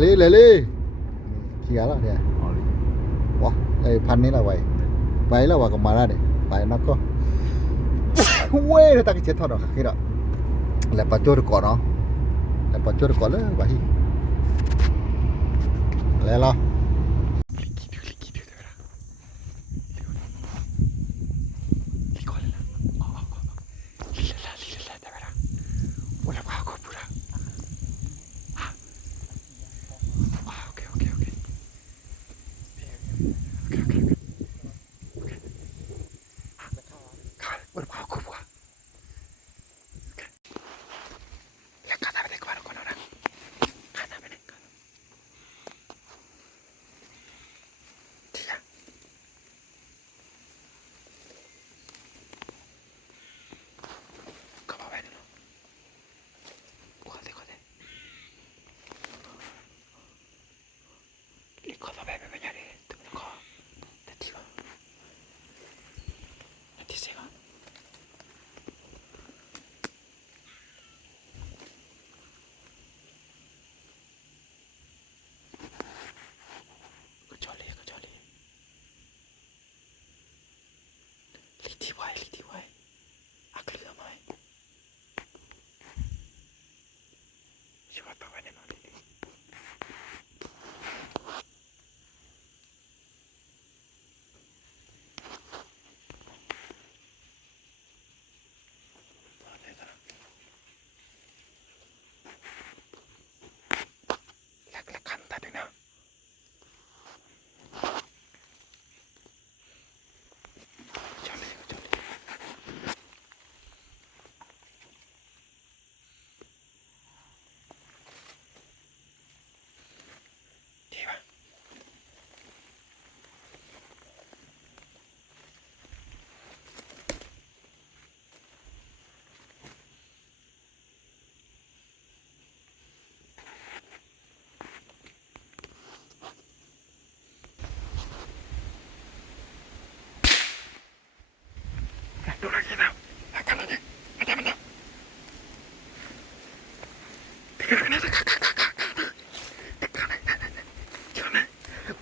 เลยเลยขี้กาแล้วเนี่ยว้าไอ้พันนี้ละไว้แล้วว่าก็มาแล้วเนี่ยไปนักก็เว้ยเราตั้งเจ็ดทอดหรอกคิดอ่ะแล้วปัจจุบันก่อนเนาะแล้วปัจจุบันก่อนเลยว่าฮีแล้วล่ะ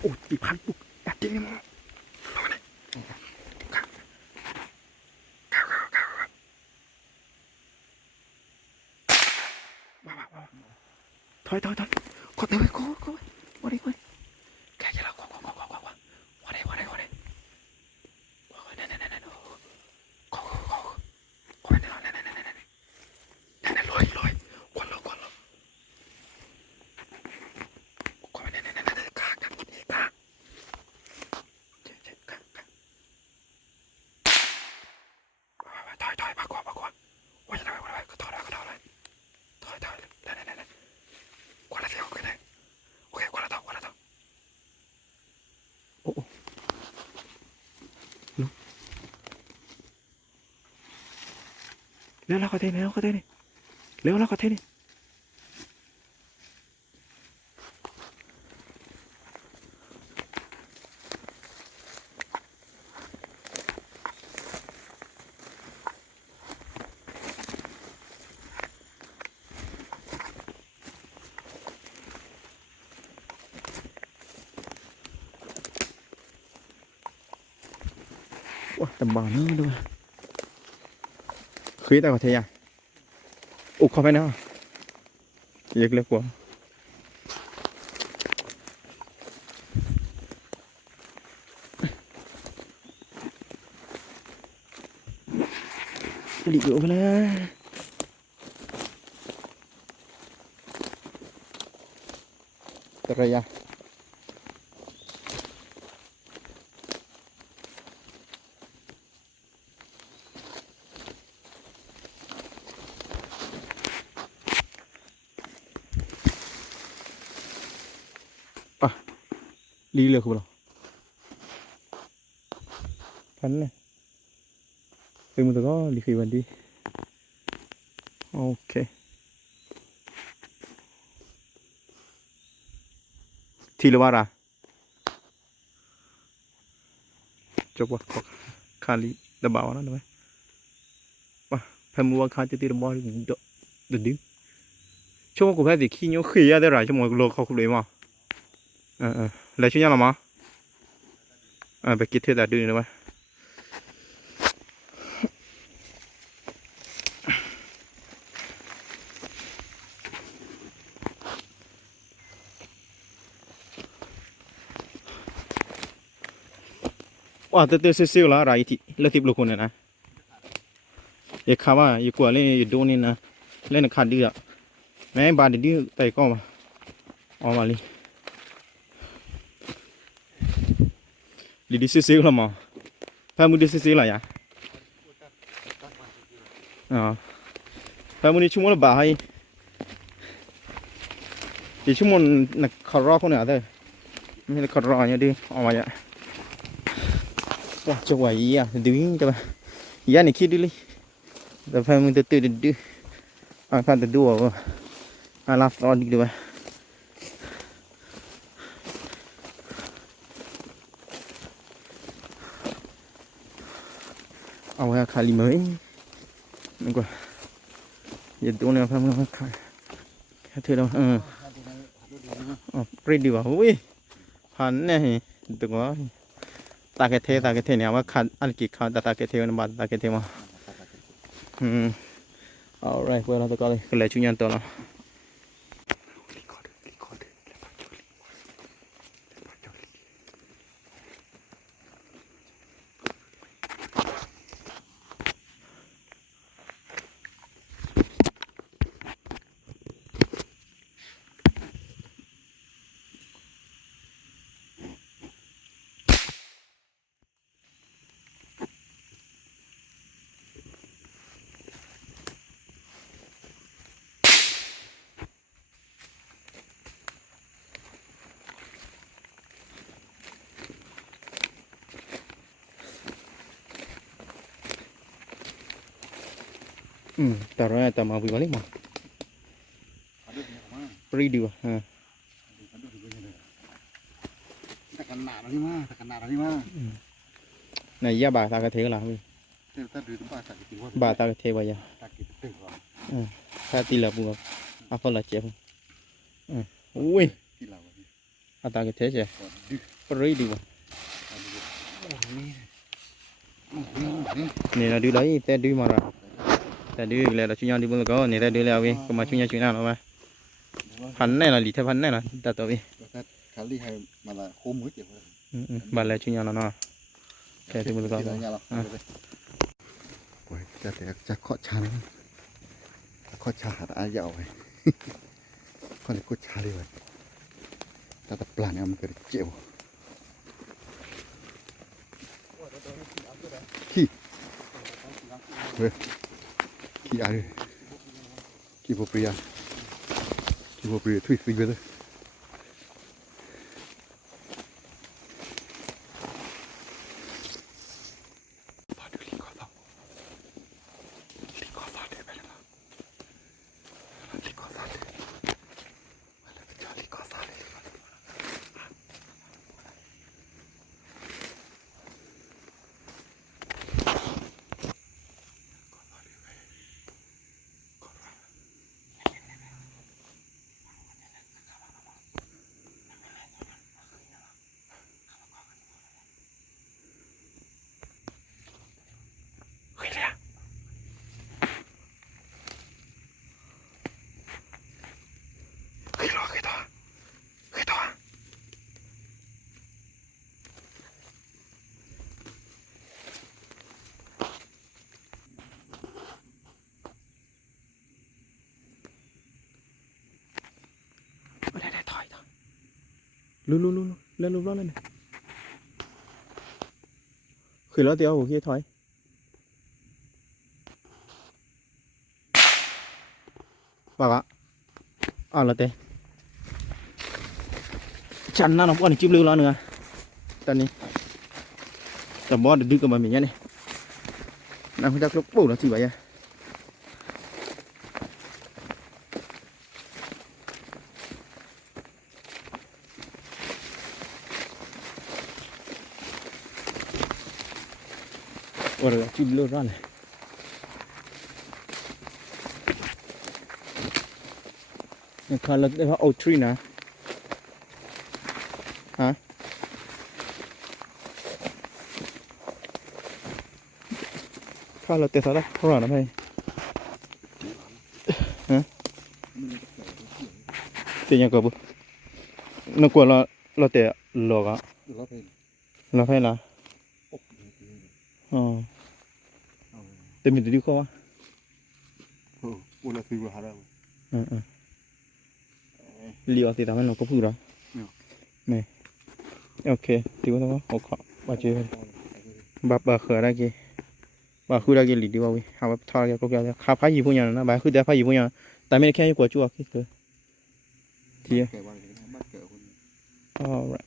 โอ้ยพันปุ๊กตัดจริงมั้งถอยขอเตะไว้ก็วันนี้แค่เราวันนี้นั่นก็นั่นลอยควันเราควันนั่นกาถอยมากกว่าว่าจะทำอะไรก็ถอยเลยถอยนั่นควันละเสียวกันเลยโอเคควันละต่อโอ้เร็วแล้วก็เทนี่เร็วแล้วก็เทนี่ว้าแต่บ่อนี่ด้วยคือแต่ก็เทียอุกเข้าไปเนาะเล็กกว่าหลีกออกไปเลยแต่ระยะอ่ะลีเลือกคุณหรอพันเลยเป็นมือตะก็ลีคือวันดีโอเคทีละว่าระจบว่าคาลีดะบ่าวนั่นได้ไหมป่ะพามัวคาจะตีระบอลเดือด ช่วงกูแพ้ติขี้นิ้วขี้อะได้หรอชั่วโมงโลเขาคุยมั้งแล้วช่วยยังหรอมั้งไปกินเถอะแต่ดื้อนะวะว่าแต่เสียวละอะไรที่เลือกทิพย์ลูกคนเนี่ยนะอย่าข้าว่าอย่ากลัวเลยอย่าโดนนี่นะเล่นขาดดื้อแม่บาดดื้อแต่ก็มาเอามาเลยดีเสียวละมั้งพามือดีเสียวละยาพามือดีชั่วโมงละบ่ายดีชั่วโมงนักขารอคนเนี่ยเด้อไม่ได้ขารอเนี่ยดิเอามาเนี่ยว้าจะไหวอ่ะดื้อจะมาย่านี่คิดดิเลยแต่พามือตื่นดื้อพาตื่นดูว่าลาฟตอนดีด้วยเอาไว้ขายลิมั้ยนี่กว่าอย่าโดนเลยพามือขายแค่เธอเราปรีดีว่ะอุ้ยพันเนี่ยตัวตากระเทเนี่ยว่าขัดอันกี่ขัดตากระเทมันบาดตากระเทมาเอาไรเพื่อนเราตะกอนเลยก็เลยชุนยันตัวเราแต่เราแต่มาวิวาลิมั้งปรีดีว่ะtekan nak lagi mah tekan nak lagi mah ในยาบาตากระเทก็ล่ะพี่ kita di tempat tak gitu บาตากระเทวายา tak gitu ถ้าตีละบุกอาพอละเจ็บอุ้ย gila อาตากระเทเจ้ปรีดีว่ะนี่เราดูเลยแต่ดูมาละแต่ดูเลยเราชุนยันดีบุญก็นี่แต่ดูแล้วพี่ก็มาชุนยันชุนยันเอาไปพันแน่ละลีเท่าพันแน่ละแต่ตัวพี่ kali hai malah khum hết vậy บาลชุนยันแล้วเนาะแค่ที่บุญก็ Ôi, cha khó cha lắm. Khó cha hạt ai dạo vậy. Con này có cha đi vậy. Ta tập plan em cái chịu. Khi. Khi ai đi. Khi vô bia. Khi vô bia thui sinh về đây.ได้ถอยรู้แล้วรู้แล้วเนี่ยคือแล้วเดียวโอเคถอยบอกอ่ะแล้วเต้ฉันน่าหนุ่มอันนี้จิ้มเร็วแล้วเนื้อตอนนี้แต่บอสดึกกับมันอย่างเงี้ยนี่น้ำเขาจะกลบปุ๊บแล้วสิไปอ่ะOra ci blurane. Kalau tengok oak tree nah. Hả? Kalau tengok salah, orang apa? Hả? Tengok kau bu. Nak kuat la tengok log ah. เราไป La phải là. ปก Tapi tu dia kau ah. โอ้อุลาฟิวหาเรา Lihat tidak mana kau pura. Nè. Ok, thì có thôi. Ok, bà chơi. Bà khởi ra kì. Bà khởi ra kì lì đi vào đi. Hào bà thao ra kau kia. Khá phá gì punya na. Bà khởi ra phá gì punya. Tại mình khen của chua kì thôi. Thì. Alright.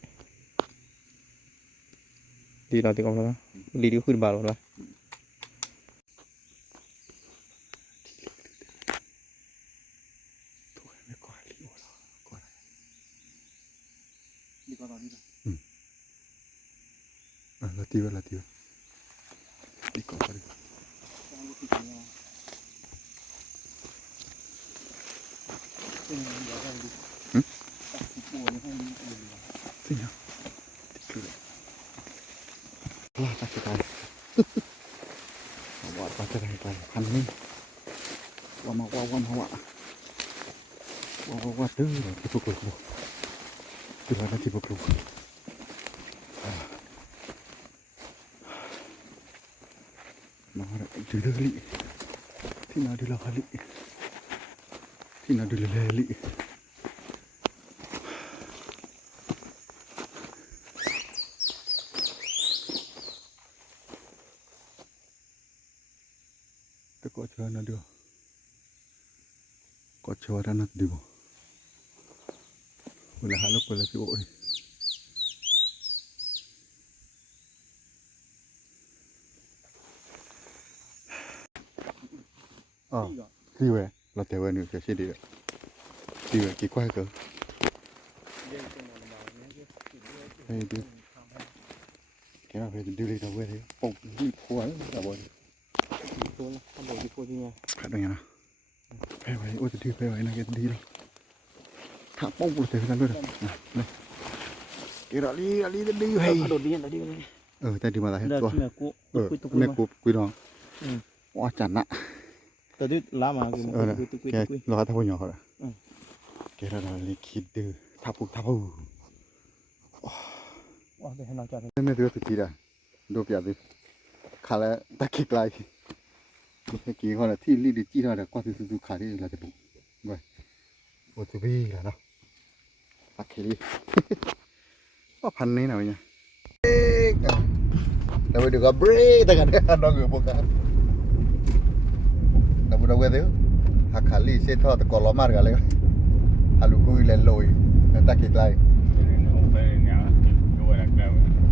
Đi nào thì không sao. Lì đi khởi bà rồi. La tía. Y con para. Wah, tak sekali. Wah, tak sekali kan. Ini. Wah. Wah, tu. Dipukul. Tu ada dipukul. Mana dulu li. Tina dulu kali. Tina dulu leli. Kau cakap nak dia. Kau cakap nak dia. Boleh halus boleh tu. Đi về, là theo về nữa cái gì đi vậy? Đi về cái quay cơ. Đây đi. Cái nào về đi đi đâu về đấy? Ồ, đi phố ấy là bồi. Phải đâu nhá. Phải vậy, ôi đi phải vậy là cái đi đâu. Thả bông của thế ra luôn rồi. Này. Cái đó đi hay. Tay đi mà lại hết rồi. Mẹ cụ quý đó. Quá chán ạ. Tadi lama cái lo thao nhỏ rồi. Cái đó là liquid thao Wah, dah nak cari. Ini dia tu tidak. Dua piala tu. Kalau tak kik lagi. Cái kia họ là thi li đi chỉ là qua từ khá đi là cái bụng. Rồi. Ôi tu bi là đâu. Bắt cái đi. Có phần này nào nhỉ? Đâu được gặp break ta kan nó người bukan. Đâu quên thế. Hak kali sẽ thọ từ cỏ mar cái này. Halu kui lên lồi. Ta kik lại.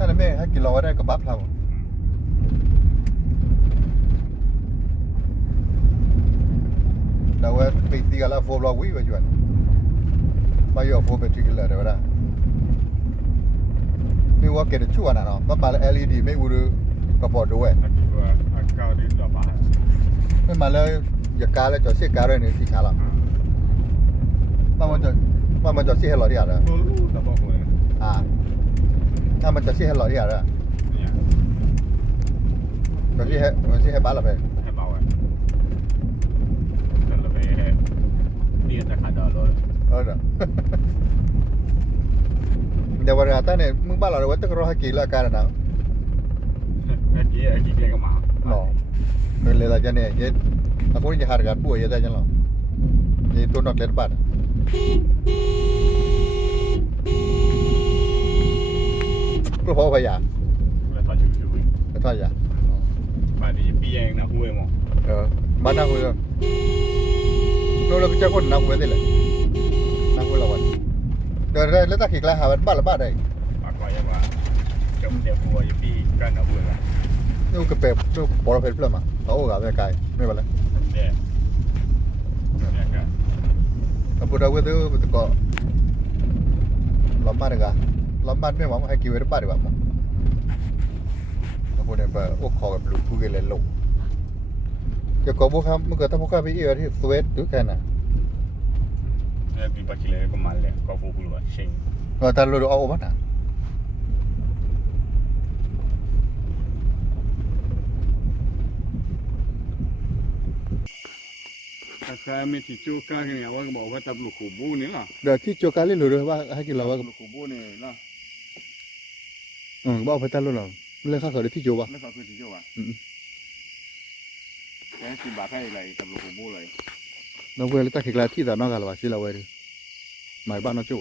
Ada meh, hai kilo ada kebab lah. Dah weh, peti kalau 4 block wih bajuan. Bayu 4 battery kilo ada berapa? Ni wah kena cuan ano, malah LED meh uru kapor dua. Kau di berapa? Malah ya kalau jauh sih kalau ni sih kalau. Mama jauh sih hello dia ada. Dulu tak boleh. Ah. Mà cho xe lòi đi à ra. Cho xe bán là về. Hai bảo à. Là về đi ta khai đỡ rồi. Rồi. Để vào ra ta này, mưng bán là rồi chắc rồi hai kỳ là cái nào. Cái kia cái mà. Nó. Cái này là cái này, cái aku ni harga buat ya dah jalan. Jadi tu nak lihat pada. Có phô phải dạ? Phải thoát chịu chịu. Phải thoát dạ? Mà đi biển là huề mà. Mà nào huề rồi? Đâu là cái chắc con nào huề thế này? Nào huề là vậy? Rồi đây lấy ta khịch lại hả? Bắt là bắt đây. Bắt qua vậy mà. Trong đêm huề đi biển cái nào huề là. Nó cái bẹp nó bỏ ra phết lắm mà. Tao gà về cài, mấy bạn này. Nè. Nè cái. Apa dah huề tu betul kok. Lama dah. Lambat memang hai kiwe depan dia buat. Aku ni ba ok khoกับลูกคุยเลยลงจะก็บ่ครับมันก็ต้องบ่ครับไปอีที่สวีทดูกันน่ะ di bakile ko male ko fu ku lo shin ก็ตาลูเอาบ้านน่ะ aka me ti chu ka ni awa ko ba tab lu ku bu ni la เดี๋ยวที่โจกาลิลูว่าให้กินเราว่า lu ku bu ni la บ่เอาไปตาลูเราเรื่องข้าเขาได้ที่โจวะ la ka ku ti jo wa ke si ba kai lai tab lu ku bu lai เราเวลาตาคิกลาที่ตานอกกันว่าสิเราเวรหมายบ้านนอกโจ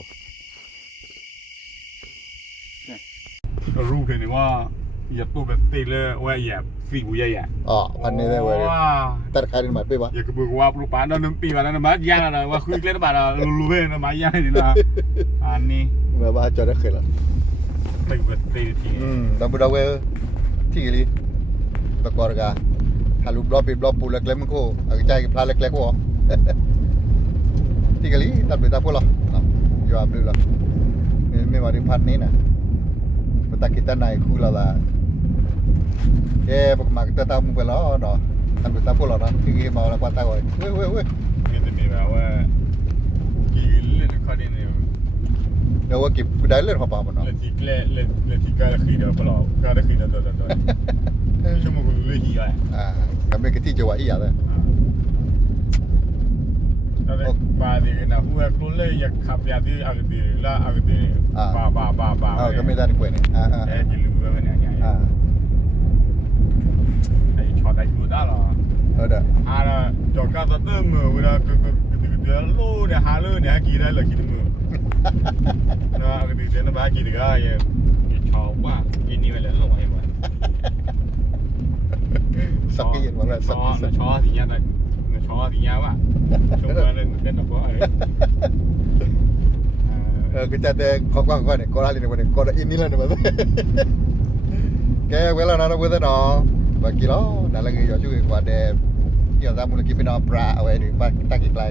ก็รู้แค่นี้ว่าอย่าตัวแบบตีเลยว่าอย่าฟีกูอย่า อ๋อพันนี้ได้เวร ว้า ตัดขาดินหมายไปวะ อย่ากระเบือกว่าปลูกป่าดอนน้ำปีว่านั้นมาย่างนะว่าคุยเล่นป่ารู้เว้ยนะมาย่างนี่นะอันนี้ เมื่อว่าจอได้เคยละ ตีแบบตีที ดับเบิลเวลที่กี่ลีตะกอร์กาถ้าลูกบล็อกปีบล็อกปูเล็กๆมันก็อาจจะพลาดเล็กๆก็ที่กี่ลีตัดไปตาพูดหรอยอมดูหรอไม่มาถึงพันนี้นะตาคิดตาไหนคู่เราละเอ๊ะพวกมาตาตามุกไปแล้วเนาะตัดไปตาพูดหรอนะที่กี่มาแล้วกว่าตาก่อนเว้ย นี่จะมีแบบว่ากี่เล่นข้อนี้เนี่ย เดี๋ยวว่ากิบได้เล่นของป่ามันเนาะ เล่นที่เล่นที่การขีดเดียวพอเราการได้ขีดเดียวชั่วโมงกูรู้ที่อะไร ก็ไม่กี่ที่จะว่าอีอะไร แล้วบาดีนะหัวกลุ้นเลยอยากขับยาที่อักดีละอักดีบ้าก็ไม่ได้กว่านี่ไอ้กินรู้ว่าเนี่ยไอ้ช็อตไอ้กูได้หรอ เด้อ จอกการตัดเติมมือเวลาก็เดือดลูเนี่ยหาเลยเนี่ยกี่ได้เลยกี่มือนะก็ดีเดี๋ยวนะบ้ากี่เดือดยังชอบว่ายินดีไปเลยลงให้หมด สักกี่เย็นวันละสักกี่สัก ชอบทีเนี้ยนะชอบทีเนี้ยว่ะช่วงวันเล่นดอกบัวคือจะเด็กข้อกว้างกว่าเนี่ยก็ได้เลยวันนี้ก็ได้อินนี่แล้วเนี่ยมันแกเวลานั้นเราเวลาเนาะบางทีเรานั่นแหละคืออยากช่วยกว่าเด็กที่เราทำมูลนิธิเป็นปลาเอาไว้หรือปลาตั้งกี่ไกล